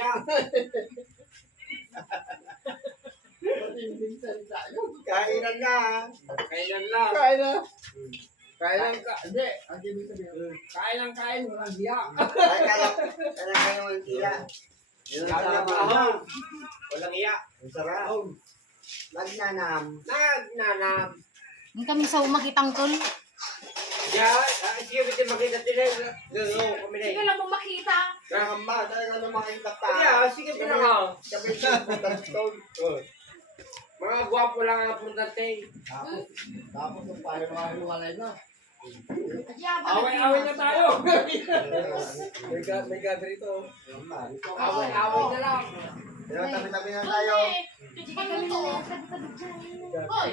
iya. Kainan na. Kailan lang. Kain na. Kain ka. Hindi. Ang ibig sabihin. Kain, walang hiya. Kaya ng tira. Yun ang Walang sarap. ahon. Walang hiya. Ang sarap. Nagnanam. Nagnanam. Hindi kami sa umakitang tol. Ya, sige kita makita din. Lalo kami na. Sige lang mo makita. Nakamba, talaga naman makita ta. Kaya, sige pa na. Sabi siya, pagkastone. Mga gwapo lang ang apuntante. Tapos yung pahiro-walay na. Away-away na tayo. May gather ito. Away-away na lang. Pero tabi-tabi na tayo. Sige kami to. Hoy.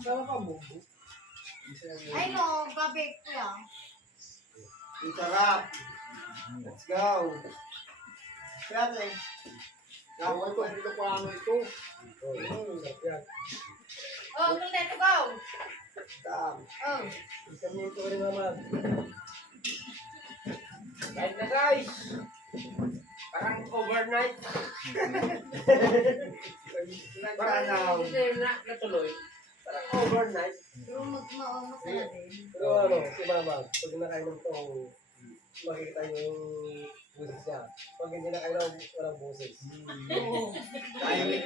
Saan ka mo? Ay no, gabi kuya. Ang sarap. Let's go. Grabe. Ako ito, dito pa ano ito. Oh, let to go. Tam. Oh. Kami ito rin naman. Kahit na guys. Parang overnight. Parang hindi na natuloy. Parang overnight. Pero magmaong masaya din. Pero ano, si Mama, pag nakainom to, makikita yung busis niya. Pag hindi nakainom, walang busis. Tahimik.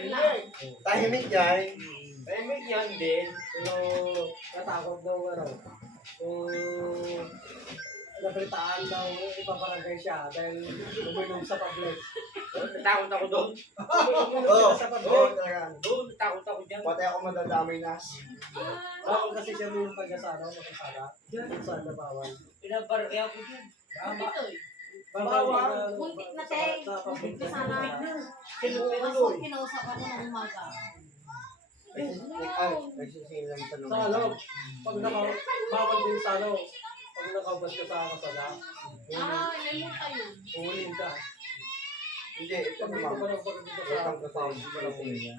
Tahimik yan. Tahimik yan din. Pero natakot daw ano, kung nabalitaan daw, ipaparagay siya dahil uminom sa public. Natakot ako doon. Oo. Sa Oo, public. talaga. Doon, natakot ako dyan. Pati ako madadamay na. Bawal kasi siya yung pagkasara, makasara. Saan na bawal? Pinabarkay ako dyan. Bawal. Muntik na tayo. Sa public Muntik sana. Kinuloy. Kinausap ako ng umaga. Ay, nagsisilang sa Sa ano, pag bawal din sa ano, pag nakabas ka sa kasada, Lemon tayo. uulin ka. Hindi, ito Pag dito naman. ka lang pag dito Ito sa ang kasama sa niya.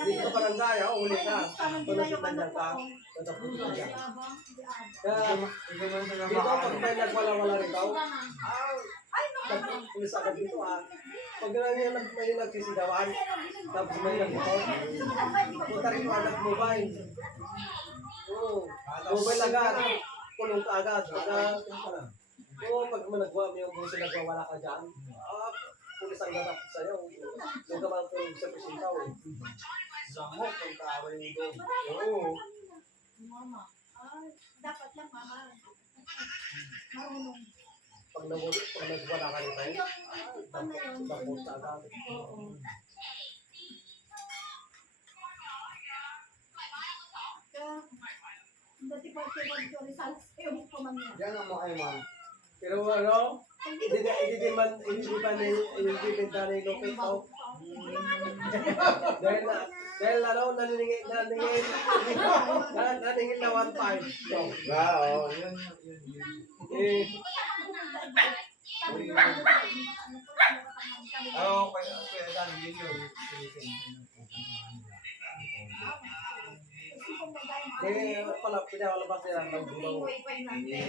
dito ka lang daya, uulin ka. Pag nasindanyan ka, tatapos ka dyan. Kaya, Ito man sa dito pag naman. may nagwala-wala rin ka, pulis agad dito Pag may nagsisigawan, tapos may nagbukaw, punta rin yung agad mobile. Oo, mobile agad. Kulong ka agad. Pag managwa mo yung busi nagwawala ka dyan, pulis ang gatap sa'yo. Yung ka tulog sa presintaw. Zamok, ang kaaway mo doon. Oo. Mama. Dapat lang mama. Marunong. Pag nagwala ka rin tayo, tapos ka agad. Oo. Dati pa ito Rizal sa'yo mo pamangya. Yan ang mga ma'am. Pero ano, hindi pa inibibenta na yung locato. Dahil ano, naningin na 1.5. Wow, yun. Eh, Oo, kaya saan yun yun. pala pinawalabas nila ng gulaw. Hindi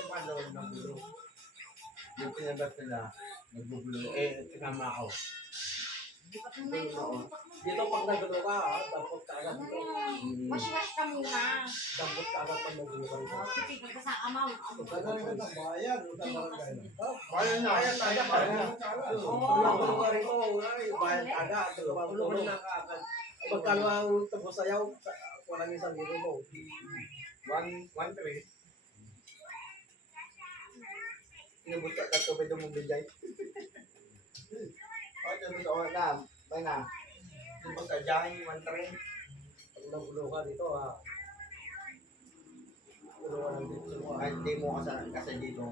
naman doon ng gulo. Yung pinabat nila, nagbubulo. Tinama ako. Dito pag nagulo ka, dampot ka agad dito. Wash ka muna. Dampot ka agad pag nagulo ka dito. Pipigil ka sa amaw. Bayan na. Bayan tayo, bayan. Pag nagulo ka rito, bayan ka agad. Tulungan na ka agad. Pagkano ang tubos sayaw, walang isang gino mo. 1-3. Inubot ka tubig mo bigay. Okay, sabi ko na. Bay na. Inubot ka dyan, 1-3. Pag nagulo ka dito, gulo ka lang dito. Ay, hindi mo kasi dito,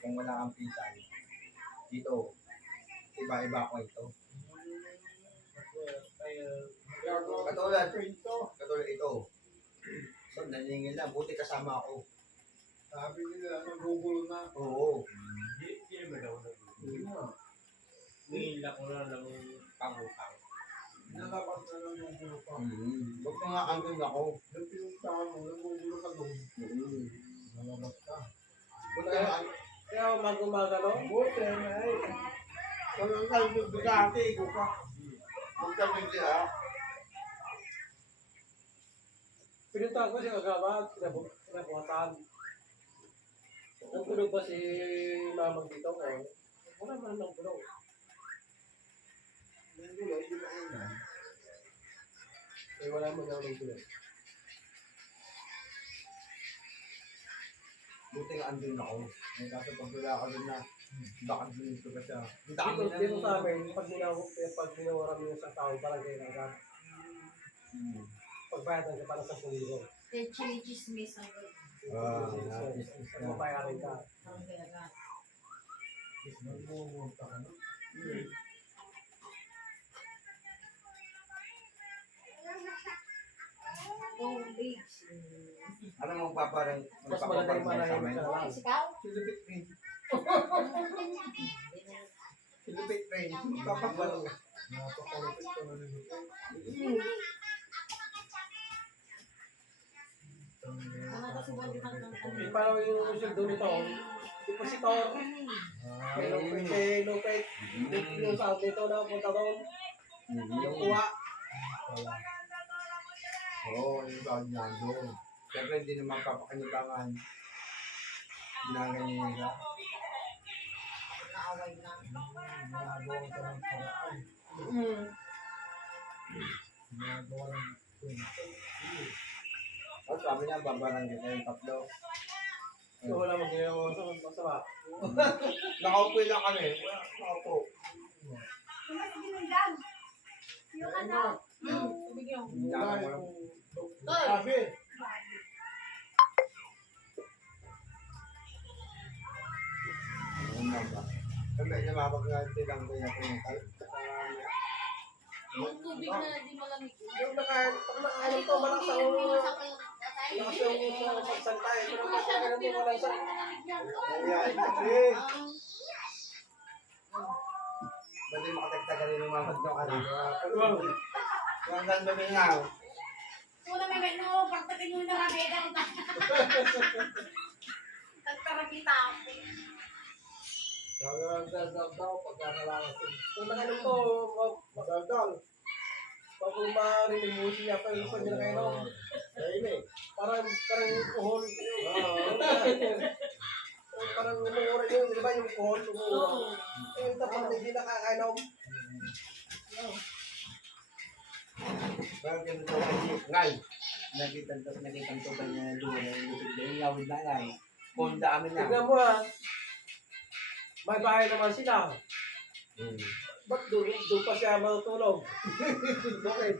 kung wala kang pinsan, dito, iba-iba ko ito. Katulad ito. So, naningil na, buti kasama ako. Sabi nila, magugulo na. Oo. Hindi naman ako nag-uwi. Nila ko lang ng pangutang. Nalapas na lang yung gulo pa. Huwag mo nga angkin ako. Yung pinuntahan mo, nagugulo ka doon. Malabas ka. Kaya umaga-umaga, no? Buti na eh. Walang kalbigati ko ka. Magkabigti ah. Pinuntahan ko siya kagawad, pinabuhatan. Nagulog ba si mamang dito? Wala man ng gulong. Yung gulay, di ba yun? Eh, wala mo na ng gulong. Buti nga andun ako. Eh, kaso pag wala ka dun na, baka dito ka siya. Ang Dito, dami dito sa amin, pag ginawaran mo yung sa taong parang kayo agad, pagbayadan ka para sa pulido. Then chinichismis ang Mabayarin ka. ang kailangan. Nagmumunta ka na. Go bigs. Ano magpaparang Mas malagay para sa hindi amin? ka lang. Ikaw? Silupit rin. Silupit rin. Papaparang ka. Napakalapit ka na nito. Ano kasi mo di Eh, parang yung usual doon ito, depositor, kay Lopet, yung sa dito na punta doon, yung kuha. Oo, yung tawag niya doon. Siyempre hindi naman papakanibangan. Ginaganyan nila. naaway na. Ginagawa ka ng paraan. Ginagawa ng kwento. Tapos sabi niya, babarang kita yung tatlo. So, wala mong ginawa sa masama. Nakaupo lang kami. Wala, nakaupo. Yung ano? Tubig yung. Wala Wala. yung sabi. Ano ba? Sabi niya, mapag-arte lang ko yung pinakal. Yung tubig na di malamig. Yung nakaalam to, malakas ang malakas yung mga pagsalta. Pero pagkakaroon mo walang sa... Ayan, kasi. Ba't yung makatagtagal yung mga magdo ka rin? Yung ganda nga. Una may menu, pagtakin mo na rabeda ko. Tagtarapita ako. Dagdag daw pagkakalakas. Kung nakaalam to, magdaldal. Pag marinig mo siya, pag gusto niya na kayo, no? Parang kuhol. Parang umura yun, di ba yung kuhol? Umura. Eh, tapos hindi nakakainom. Pero ganito kasi, ngay. Nakita ko pa niya doon. Yung yawid na ngay. Kung dami na. Tignan mo ha. May bahay naman sila. Ba't doon pa siya matutulog? Bakit?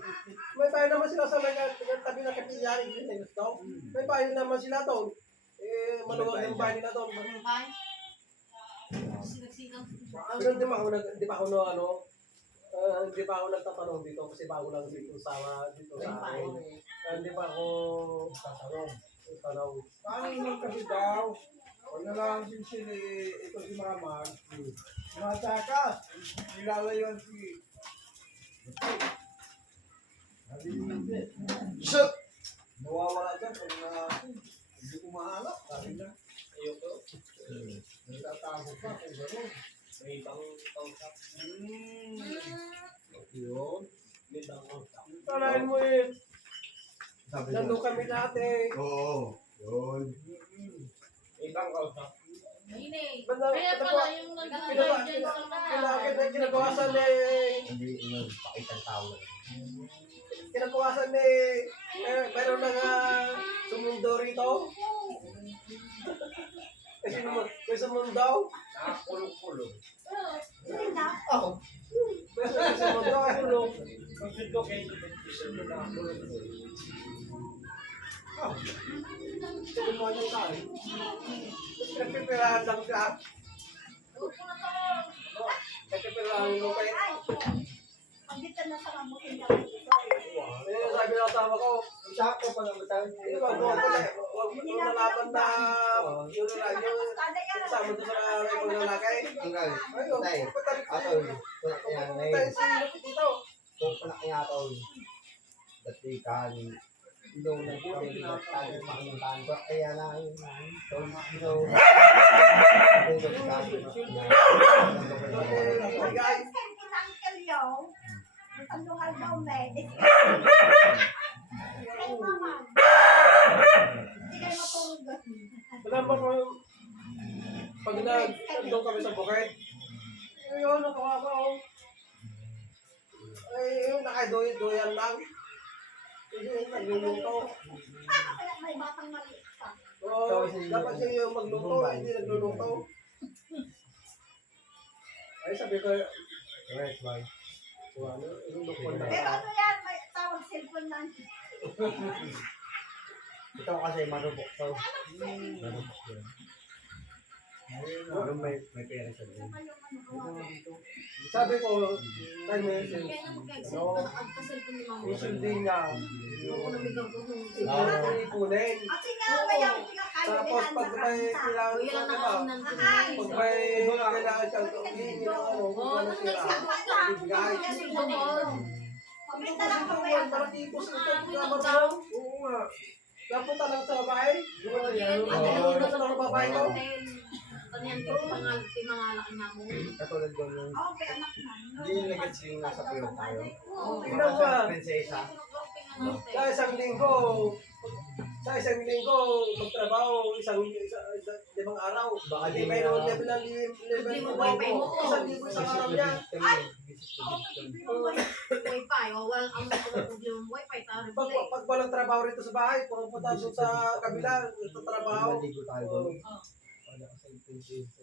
May bahay naman sila sa may tabi ng kapilyarin yun eh. Gusto? May bahay naman sila doon. Eh, maluwag yung bahay nila doon. Bye. Sinagsigang. Pero hindi pa ako nagtatanong dito kasi bago lang dito sa akin. Hindi pa ako tatanong. Paano naman kasi daw? Pag nalansin sila ito si Mama, matakas. Nilalayuan si... Sabi niya, Shoot! nawawala dyan pag hindi ko mahanap. Sabi niya, Ayoko. nagtatago ka kung gano'n. May ibang kausap. Yun. May ibang kausap. Kalahin mo eh. Sabi Nandun kami dati. Oo. Yun. May ibang kausap. Hindi. Banda- Kaya pala yung nag-guide dyan sa Kinagawasan Hindi yun. Pakitang tao. kinagawasan mayroon na nga sumundo rito. Kasi may sumundo. Nakakulong-kulong. Ako. May sumundo ay hulog. Ang sito kayo isa na nakakulong-kulong. Sige mo yung kali. Nagpipirahan lang siya. Nagpipirahan yung lupay. Pagditan na sa kamutin niya. Eh, sabi ng asawa ko, Sakto pa naman tayo. hindi ba, huwag mo nalaman na yung kasama doon sa ibang lalaki. Tingnan. Ayun, Tay. patarik Ato. Yan. tayo si Lupit dito. Kung pala kaya ito. Dati kan. Doon na po ay pinatago pakimuntahan ko. Kaya na yun. So, Guys, wala ba ko pag nandun kami sa bukid, ayun, nakawawa ko. Ay, yun, nakadoy-doyan lang. Hindi, nagluluto. Oo, dapat siya yung magluto, hindi nagluluto. Ay, sabi ko, Right, right. so, ano, iluluto ko na. Pero ano yan, may tawag cellphone lang. Ito kasi marupok to. Marupok yun. Ayun, may pera sa doon. Sabi ko, time mo yun, Kaya naman kaya cellphone ni mama. isundin niya. Ako namigaw ko kung Ipunin. Ate nga, kaya ako pinakain Tapos pag may kailangan Kuya lang diba? nakaunan ko na. Pag may kailangan siyang tuwin, ano, kung ano sila. Ibigay. Pabenta lang ko Ano kaya. yan, maratipos ito, marunong. Oo nga. Napunta lang sa bahay. Napunta lang sa bahay ko. Kanyan ko pangalaki na mo. Katulad doon yung Oo, kaya anak na. hindi yung nag-gets yung nasa puyo tayo. Tingnan mo ah. Prinsesa. Sa isang linggo, magtrabaho, isang 5 araw. Baka Hindi di may na- level ng level Hindi mo ng wifi mo. Isang linggo isang araw niya. Wifi, o walang ang problema mo wifi, taro Pag walang trabaho rito sa bahay, pumunta doon sa kabila, trabaho. Maligo tayo doon.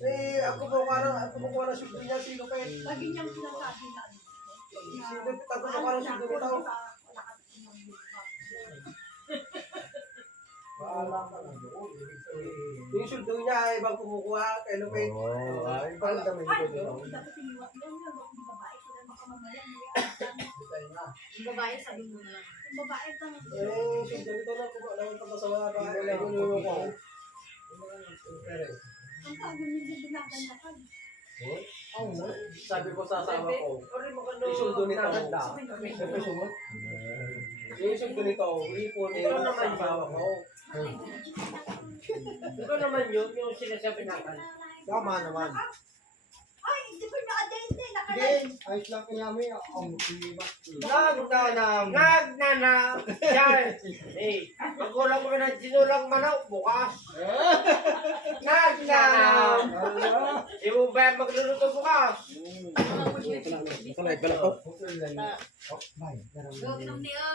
Eh, ako po ng sundo niya, sino kayo? Lagi niyang sinasabi na. Ako po ng sundo nito. Yung sundo niya, ibang kumukuha, kay Lupit. Oo, ay, parang dami ko doon. Yung babae, sabi mo na lang. Yung babae ka na. Eh, sundo nito na, kumuha naman pa sa mga bahay. Nagulungo ko. Ang tawag mo yung binabanyakan. Sabi ko sa asawa ko, yung sundo nito. Siyempre sumot. Yung sundo nito, ipunin ko sa asawa ko. Ito naman yun, yung sinasabi natin. Tama naman. Ay, hindi ko na-attend eh. Hindi, ayos lang kanyami. Ang musiba. Nagnanam! Yan! Eh, magulang ko na sinulang manok bukas. Nagnanam! Di mo ba magluluto bukas? Kalay, balak ko. Oh, bye. Huwag nang niyo.